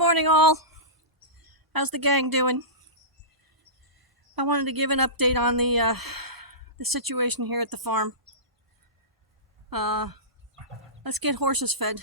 morning, all. How's the gang doing? I wanted to give an update on the situation here at the farm. Let's get horses fed.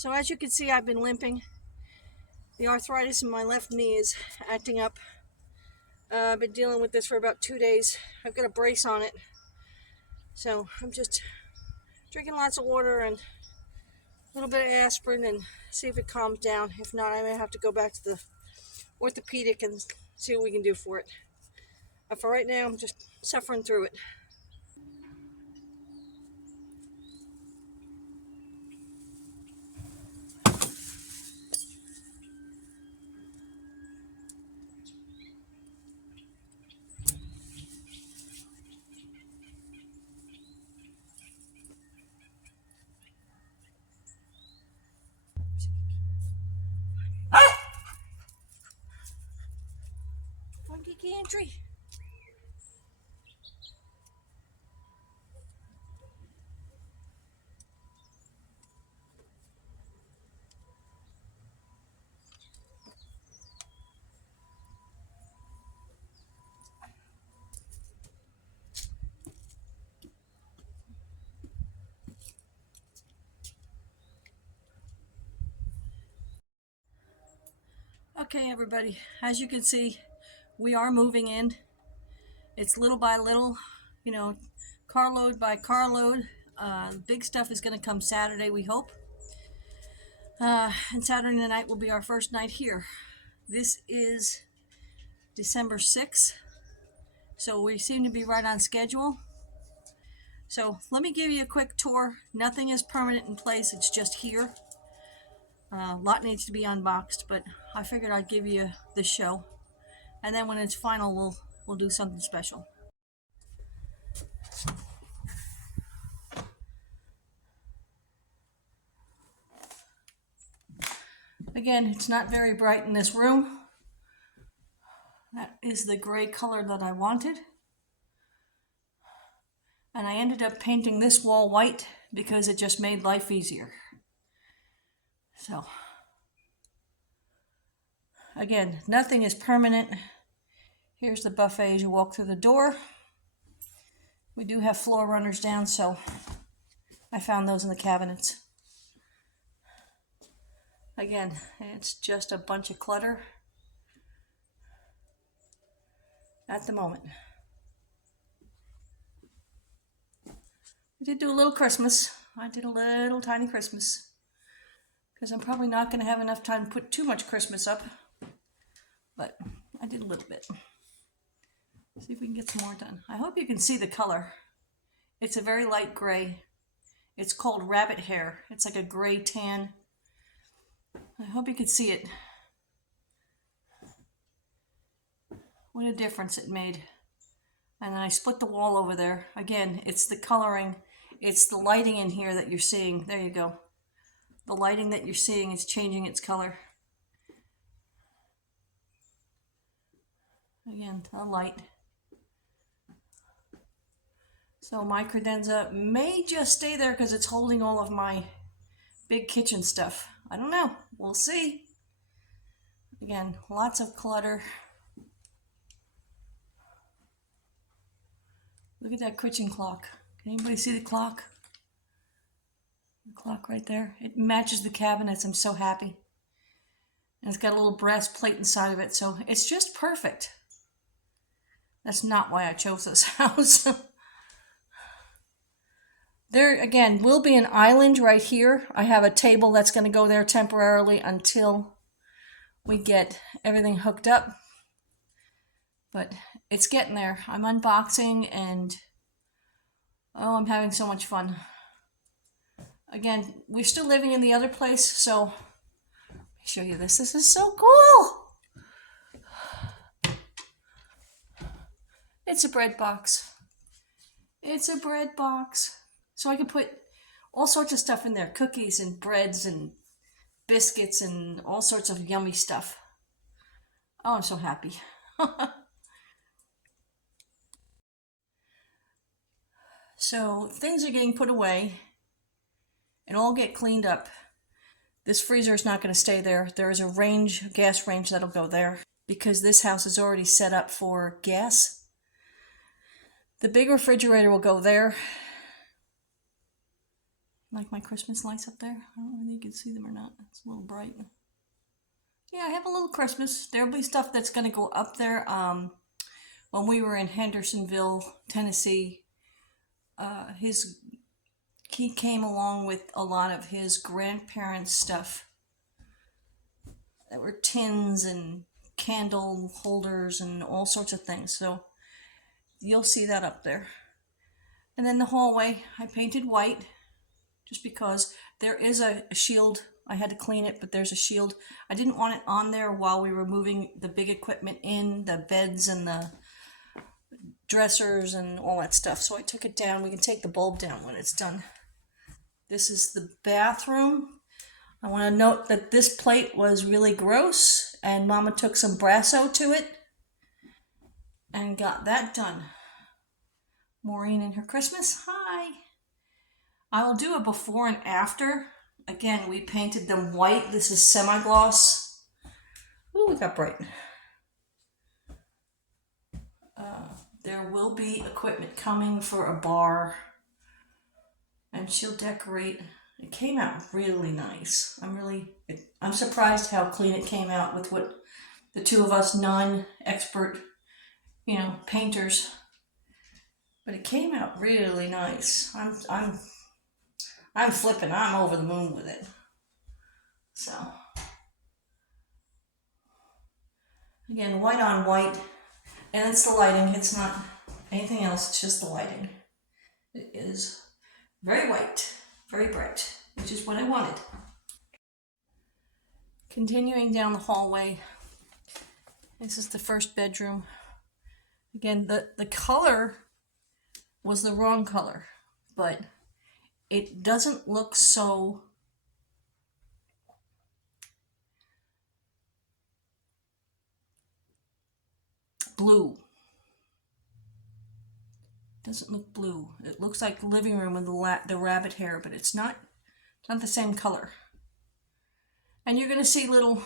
So as you can see, I've been limping. The arthritis in my left knee is acting up. I've been dealing with this for about 2 days. I've got a brace on it. So I'm just drinking lots of water and a little bit of aspirin and see if it calms down. If not, I may have to go back to the orthopedic and see what we can do for it. But for right now, I'm just suffering through it. Funky gantry. Okay, everybody, as you can see, we are moving in. It's little by little, you know, carload by carload. Big stuff is going to come Saturday, we hope. And Saturday night will be our first night here. This is December 6th, so we seem to be right on schedule. So let me give you a quick tour. Nothing is permanent in place, it's just here. A lot needs to be unboxed, but I figured I'd give you the show. And then when it's final, we'll do something special. Again, it's not very bright in this room. That is the gray color that I wanted. And I ended up painting this wall white because it just made life easier. So, again, nothing is permanent. Here's the buffet as you walk through the door. We do have floor runners down, so I found those in the cabinets. Again, it's just a bunch of clutter at the moment. We did do a little Christmas. I did a little tiny Christmas because I'm probably not going to have enough time to put too much Christmas up, but I did a little bit. See if we can get some more done. I hope you can see the color. It's a very light gray. It's called rabbit hair. It's like a gray tan. I hope you can see it. What a difference it made. And then I split the wall over there. Again, it's the coloring. It's the lighting in here that you're seeing. There you go. The lighting that you're seeing is changing its color. Again, the light. So my credenza may just stay there because it's holding all of my big kitchen stuff. I don't know. We'll see. Again, lots of clutter. Look at that kitchen clock. Can anybody see the clock? The clock right there. It matches the cabinets. I'm so happy. And it's got a little brass plate inside of it, so it's just perfect. That's not why I chose this house. There, again, will be an island right here. I have a table that's going to go there temporarily until we get everything hooked up. But it's getting there. I'm unboxing and, oh, I'm having so much fun. Again, we're still living in the other place, so let me show you this. This is so cool. It's a bread box. It's a bread box. So I can put all sorts of stuff in there. Cookies and breads and biscuits and all sorts of yummy stuff. Oh, I'm so happy. So things are getting put away and all get cleaned up. This freezer is not going to stay there. There is a gas range that'll go there because this house is already set up for gas. The big refrigerator will go there. Like my Christmas lights up there. I don't know if you can see them or not. It's a little bright. Yeah, I have a little Christmas. There'll be stuff that's going to go up there. When we were in Hendersonville, Tennessee, he came along with a lot of his grandparents' stuff. There were tins and candle holders and all sorts of things. So you'll see that up there. And then the hallway, I painted white. Just because there is a shield. I had to clean it, but there's a shield. I didn't want it on there while we were moving the big equipment in, the beds and the dressers and all that stuff. So I took it down. We can take the bulb down when it's done. This is the bathroom. I want to note that this plate was really gross, and Mama took some Brasso to it and got that done. Maureen and her Christmas. Hi. I'll do a before and after. Again, we painted them white. This is semi-gloss. Ooh, we got bright. There will be equipment coming for a bar. And she'll decorate. It came out really nice. I'm surprised how clean it came out with what the two of us non-expert, painters. But it came out really nice. I'm flipping. I'm over the moon with it. So again, white on white, and it's the lighting. It's not anything else. It's just the lighting. It is very white, very bright, which is what I wanted. Continuing down the hallway, this is the first bedroom. Again, the color was the wrong color, but it doesn't look so blue. Doesn't look blue. It looks like the living room with the rabbit hair, but it's not the same color. And you're going to see little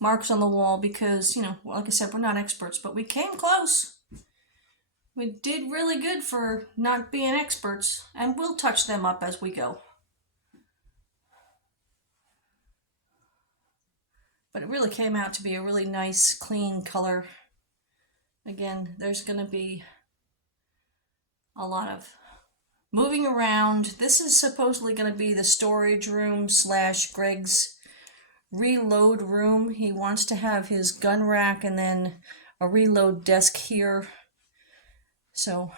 marks on the wall because, like I said, we're not experts, but we came close. We did really good for not being experts, and we'll touch them up as we go. But it really came out to be a really nice, clean color. Again, there's going to be a lot of moving around. This is supposedly going to be the storage room / Greg's reload room. He wants to have his gun rack and then a reload desk here. So,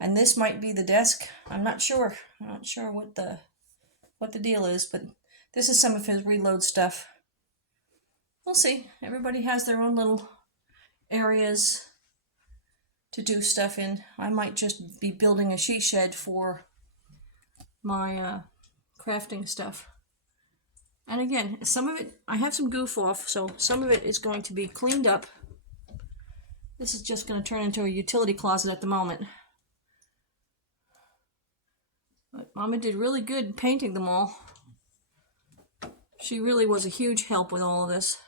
and this might be the desk. I'm not sure. I'm not sure what the deal is, but this is some of his reload stuff. We'll see. Everybody has their own little areas to do stuff in. I might just be building a she shed for my crafting stuff. And again, some of it, I have some goof off, so some of it is going to be cleaned up. This is just going to turn into a utility closet at the moment. But Mama did really good painting them all. She really was a huge help with all of this.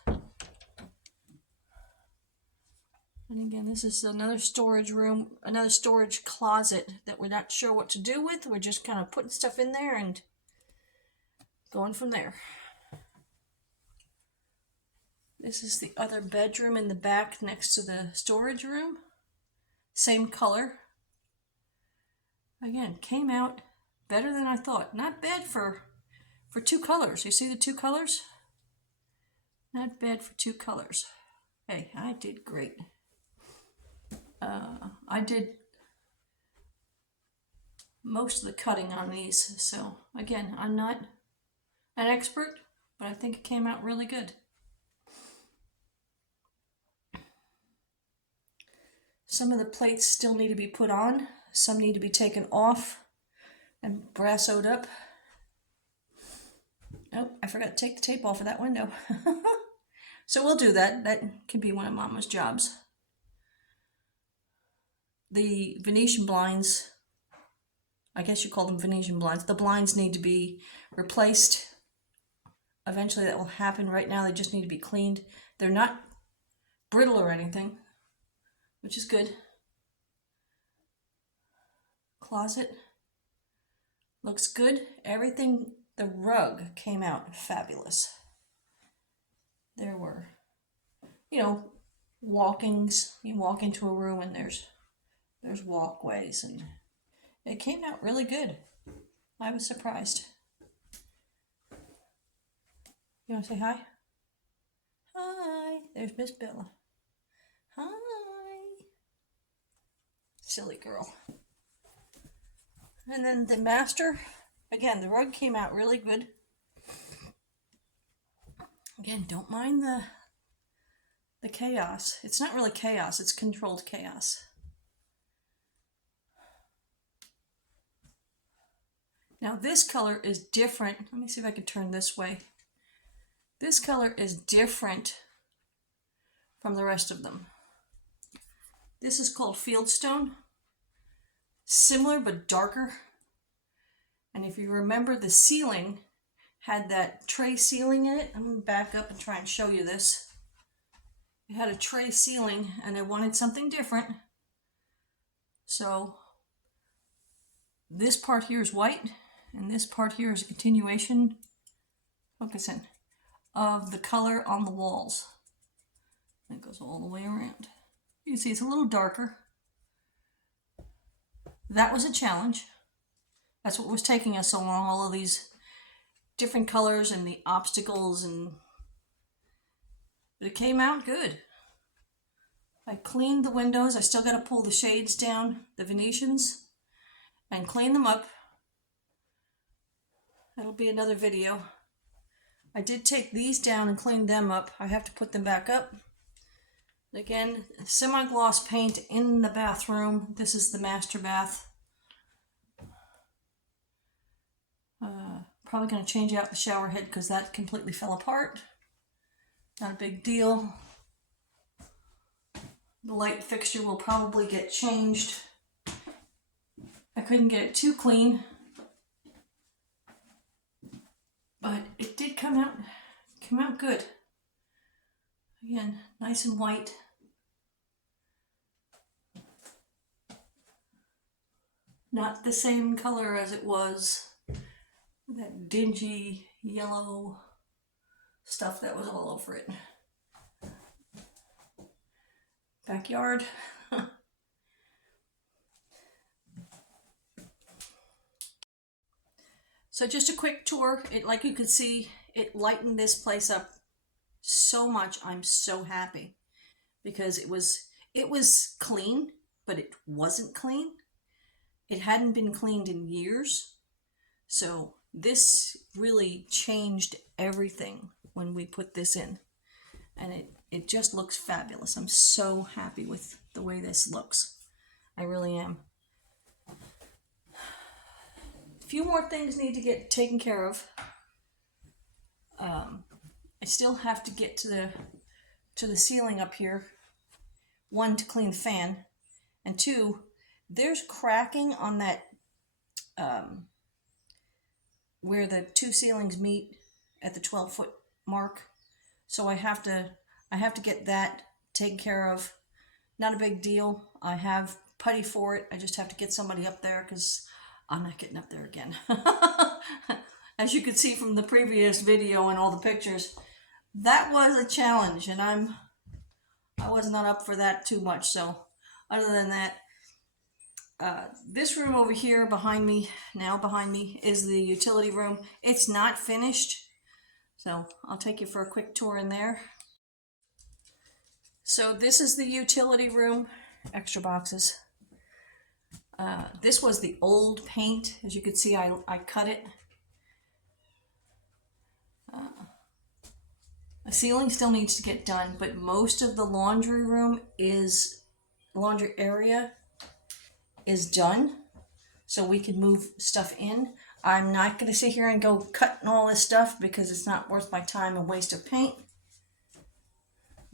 And again, this is another storage room, another storage closet that we're not sure what to do with. We're just kind of putting stuff in there and going from there. This is the other bedroom in the back next to the storage room. Same color. Again, came out better than I thought. Not bad for two colors. You see the two colors? Not bad for two colors. Hey, I did great. I did most of the cutting on these. So again, I'm not an expert, but I think it came out really good. Some of the plates still need to be put on. Some need to be taken off and brassoed up. Oh, I forgot to take the tape off of that window. So we'll do that. That can be one of Mama's jobs. The Venetian blinds, I guess you call them Venetian blinds. The blinds need to be replaced. Eventually that will happen. Right now they just need to be cleaned. They're not brittle or anything, which is good. Closet looks good. Everything, the rug came out fabulous. There were, walkings. You walk into a room and there's walkways, and it came out really good. I was surprised. You want to say hi? Hi. There's Miss Bella. Hi. Silly girl. And then the master, again, the rug came out really good. Again, don't mind the chaos. It's not really chaos, it's controlled chaos. Now this color is different. Let me see if I can turn this way. This color is different from the rest of them. This is called Fieldstone. Similar but darker. And if you remember, the ceiling had that tray ceiling in it. I'm going to back up and try and show you this. It had a tray ceiling and I wanted something different. So this part here is white and this part here is a continuation, focus in, of the color on the walls. It goes all the way around. You can see it's a little darker. That was a challenge. That's what was taking us so long, all of these different colors and the obstacles, but it came out good. I cleaned the windows. I still got to pull the shades down, the Venetians, and clean them up. That'll be another video. I did take these down and clean them up. I have to put them back up. Again, semi-gloss paint in the bathroom. This is the master bath. Probably going to change out the shower head because that completely fell apart. Not a big deal. The light fixture will probably get changed. I couldn't get it too clean, but it did come out good. Again, nice and white. Not the same color as it was, that dingy yellow stuff that was all over it. Backyard. So just a quick tour. Like you could see, it lightened this place up so much. I'm so happy because it was clean, but it wasn't clean. It hadn't been cleaned in years. So this really changed everything when we put this in. And it just looks fabulous. I'm so happy with the way this looks. I really am. A few more things need to get taken care of. I still have to get to the ceiling up here. One, to clean the fan, and two, there's cracking on that where the two ceilings meet at the 12-foot mark. So I have to get that taken care of. Not a big deal. I have putty for it. I just have to get somebody up there because I'm not getting up there again. As you could see from the previous video and all the pictures, that was a challenge, and I was not up for that too much. So other than that, this room over here behind me is the utility room. It's not finished, so I'll take you for a quick tour in there. So this is the utility room, extra boxes. This was the old paint. As you can see, I cut it. The ceiling still needs to get done, but most of the laundry area is done, so we can move stuff in. I'm not going to sit here and go cutting all this stuff because it's not worth my time and waste of paint.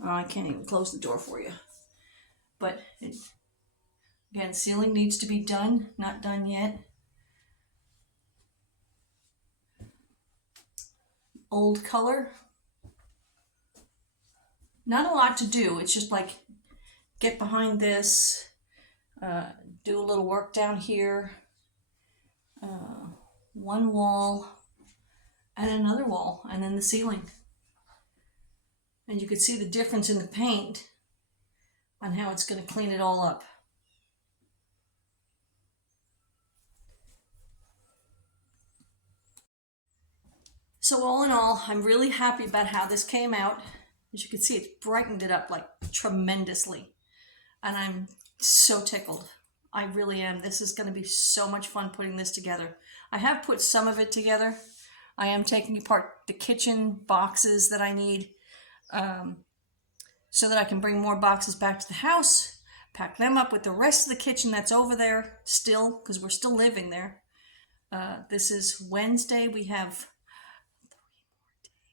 Oh, I can't even close the door for you. But again, ceiling needs to be done, not done yet. Old color. Not a lot to do. It's just like get behind this, do a little work down here, one wall, and another wall, and then the ceiling. And you can see the difference in the paint on how it's going to clean it all up. So all in all, I'm really happy about how this came out. As you can see, it's brightened it up like tremendously. And I'm so tickled. I really am. This is going to be so much fun putting this together. I have put some of it together. I am taking apart the kitchen boxes that I need so that I can bring more boxes back to the house, pack them up with the rest of the kitchen that's over there still, because we're still living there. This is Wednesday. We have 3 more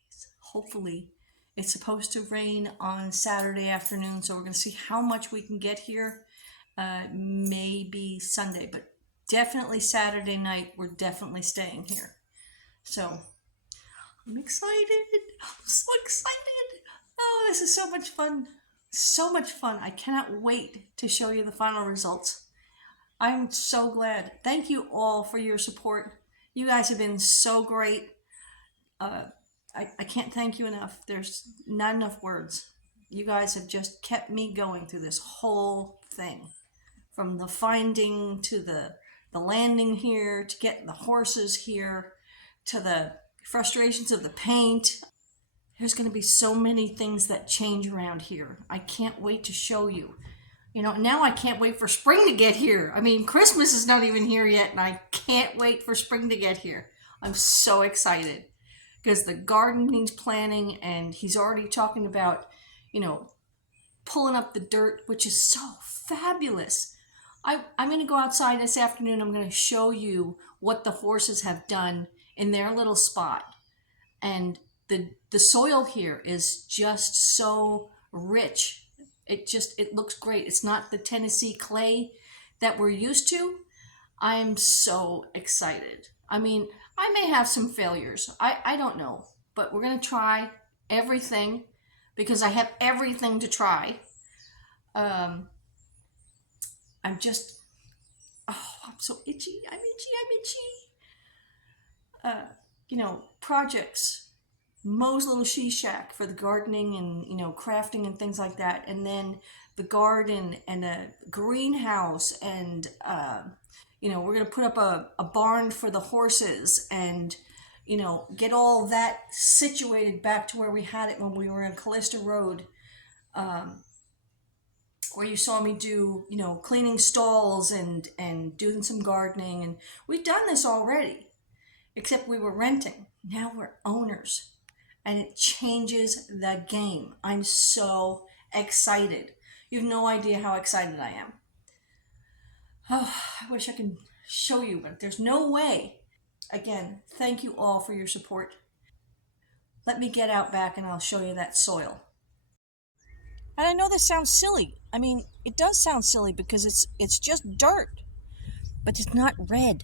days. Hopefully, it's supposed to rain on Saturday afternoon, so we're going to see how much we can get here. Maybe Sunday, but definitely Saturday night, we're definitely staying here. So, I'm excited. I'm so excited. Oh, this is so much fun. So much fun. I cannot wait to show you the final results. I'm so glad. Thank you all for your support. You guys have been so great. I can't thank you enough. There's not enough words. You guys have just kept me going through this whole thing. From the finding to the landing here, to getting the horses here, to the frustrations of the paint. There's going to be so many things that change around here. I can't wait to show you. Now I can't wait for spring to get here. I mean, Christmas is not even here yet, and I can't wait for spring to get here. I'm so excited because the garden needs planning, and he's already talking about, pulling up the dirt, which is so fabulous. I'm going to go outside this afternoon. I'm going to show you what the horses have done in their little spot. And the soil here is just so rich. It looks great. It's not the Tennessee clay that we're used to. I'm so excited. I mean, I may have some failures. I don't know. But we're going to try everything because I have everything to try. I'm so itchy. I'm itchy. Projects. Mo's little she shack for the gardening and, crafting and things like that. And then the garden and a greenhouse and, we're going to put up a barn for the horses and, get all that situated back to where we had it when we were in Callista Road. Where you saw me do, cleaning stalls and doing some gardening. And we've done this already, except we were renting. Now we're owners. And it changes the game. I'm so excited. You have no idea how excited I am. Oh, I wish I could show you, but there's no way. Again, thank you all for your support. Let me get out back and I'll show you that soil. And I know this sounds silly. I mean, it does sound silly because it's just dirt. But it's not red.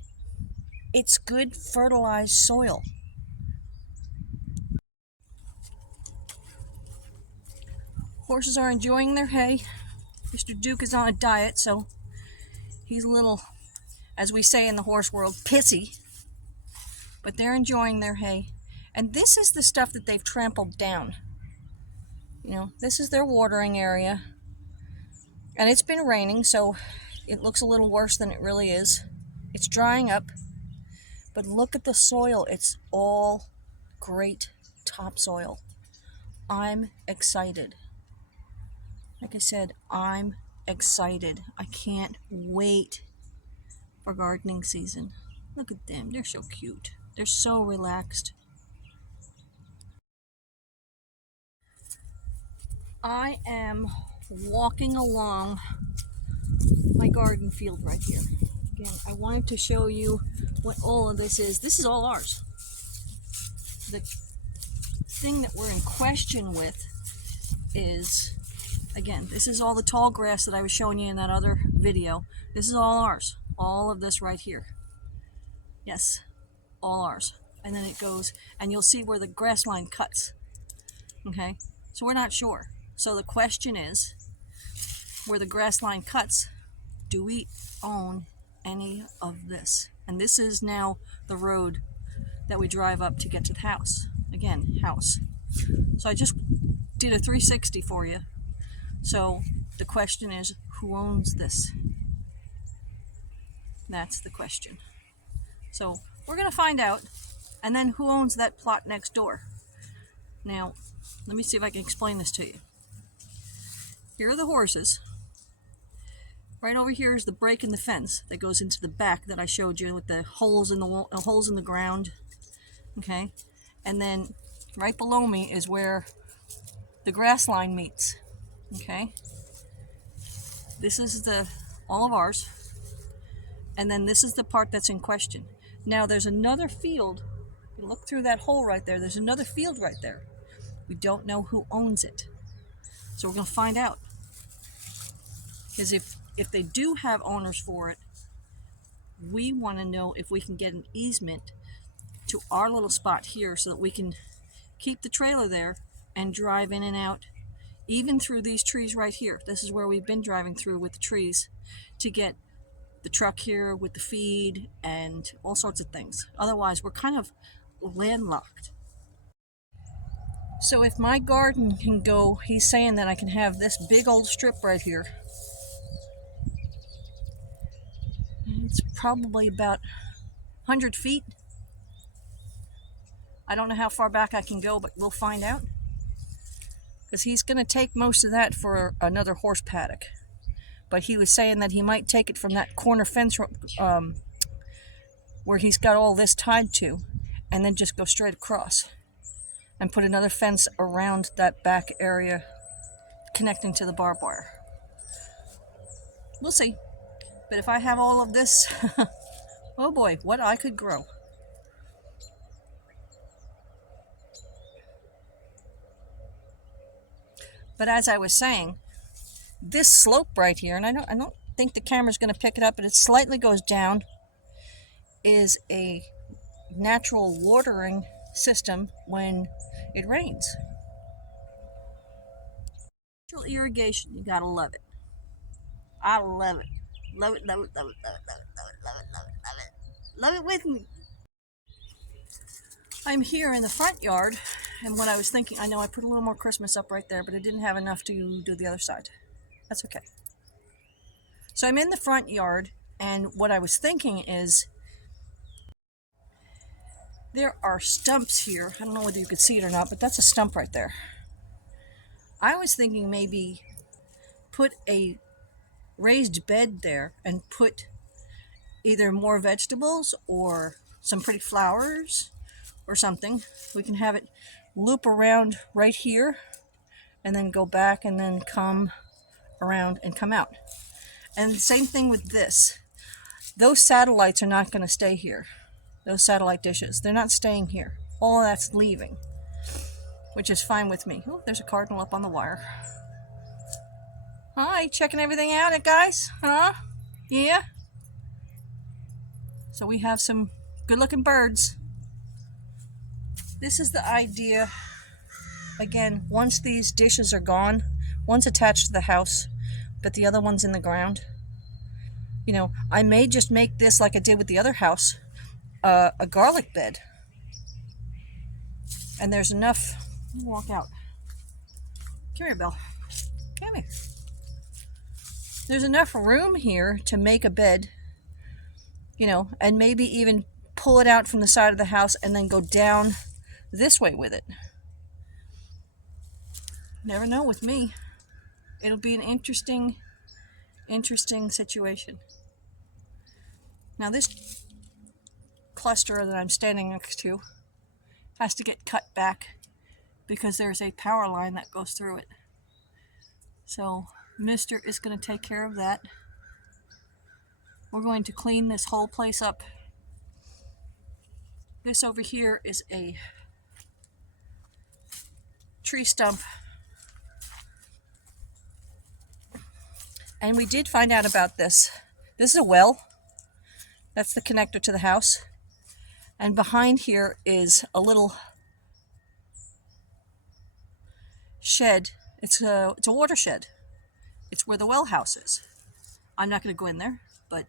It's good fertilized soil. Horses are enjoying their hay. Mr. Duke is on a diet, so he's a little, as we say in the horse world, pissy. But they're enjoying their hay. And this is the stuff that they've trampled down. This is their watering area. And it's been raining, so it looks a little worse than it really is. It's drying up. But look at the soil. It's all great topsoil. I'm excited. Like I said, I'm excited. I can't wait for gardening season. Look at them. They're so cute. They're so relaxed. I am walking along my garden field right here. Again, I wanted to show you what all of this is. This is all ours. The thing that we're in question with is, again, this is all the tall grass that I was showing you in that other video. This is all ours. All of this right here. Yes, all ours. And then it goes, and you'll see where the grass line cuts. Okay, so we're not sure. So the question is, where the grass line cuts, do we own any of this? And this is now the road that we drive up to get to the house. Again, house. So I just did a 360 for you. So the question is, who owns this? That's the question. So we're going to find out. And then who owns that plot next door? Now, let me see if I can explain this to you. Here are the horses. Right over here is the break in the fence that goes into the back that I showed you with the holes in the wall, holes in the ground. Okay, and then right below me is where the grass line meets. Okay, this is all of ours, and then this is the part that's in question. Now there's another field. You look through that hole right there. There's another field right there. We don't know who owns it, so we're going to find out. Because if they do have owners for it, we want to know if we can get an easement to our little spot here so that we can keep the trailer there and drive in and out, even through these trees right here. This is where we've been driving through with the trees to get the truck here with the feed and all sorts of things. Otherwise, we're kind of landlocked. So if my garden can go, he's saying that I can have this big old strip right here. It's probably about 100 feet. I don't know how far back I can go, but we'll find out. Because he's going to take most of that for another horse paddock. But he was saying that he might take it from that corner fence where he's got all this tied to, and then just go straight across and put another fence around that back area connecting to the barbed wire. We'll see. But if I have all of this, oh boy, what I could grow. But as I was saying, this slope right here, and I don't think the camera's going to pick it up, but it slightly goes down, is a natural watering system when it rains. Natural irrigation, you gotta love it. I love it. Love it, love it, love it, love it, love it, love it, love it, love it, love it. Love it with me. I'm here in the front yard, and what I was thinking, I know I put a little more Christmas up right there, but I didn't have enough to do the other side. That's okay. So I'm in the front yard, and what I was thinking is, there are stumps here. I don't know whether you could see it or not, but that's a stump right there. I was thinking maybe put a raised bed there and put either more vegetables or some pretty flowers or something. We can have it loop around right here and then go back and then come around and come out. And the same thing with this. Those satellites are not going to stay here. Those satellite dishes, they're not staying here. All of that's leaving, which is fine with me. Oh, there's a cardinal up on the wire. Hi, checking everything out, guys? Huh? Yeah? So we have some good-looking birds. This is the idea. Again, once these dishes are gone, one's attached to the house, but the other one's in the ground. You know, I may just make this like I did with the other house, a garlic bed. And there's enough. Let me walk out. Come here, Bill. Come here. There's enough room here to make a bed, you know, and maybe even pull it out from the side of the house and then go down this way with it. Never know with me. It'll be an interesting situation. Now this cluster that I'm standing next to has to get cut back because there's a power line that goes through it. So Mister is going to take care of that. We're going to clean this whole place up. This over here is a tree stump. And we did find out about this. This is a well. That's the connector to the house. And behind here is a little shed. It's a watershed. It's where the well house is. I'm not going to go in there, but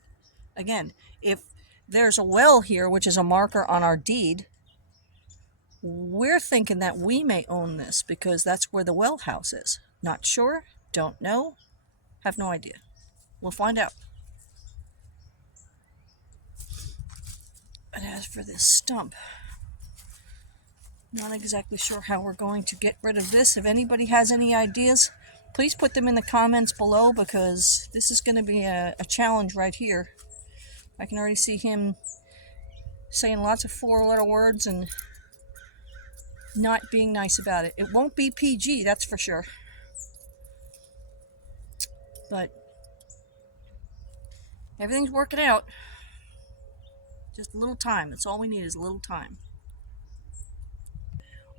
again, if there's a well here, which is a marker on our deed, we're thinking that we may own this because that's where the well house is. Not sure, don't know, have no idea. We'll find out. But as for this stump, not exactly sure how we're going to get rid of this. If anybody has any ideas, please put them in the comments below because this is going to be a challenge right here. I can already see him saying lots of four-letter words and not being nice about it. It won't be PG, that's for sure. But everything's working out. Just a little time. That's all we need is a little time.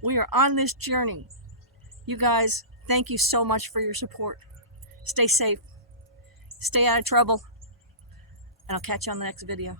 We are on this journey. You guys, thank you so much for your support. Stay safe. Stay out of trouble. And I'll catch you on the next video.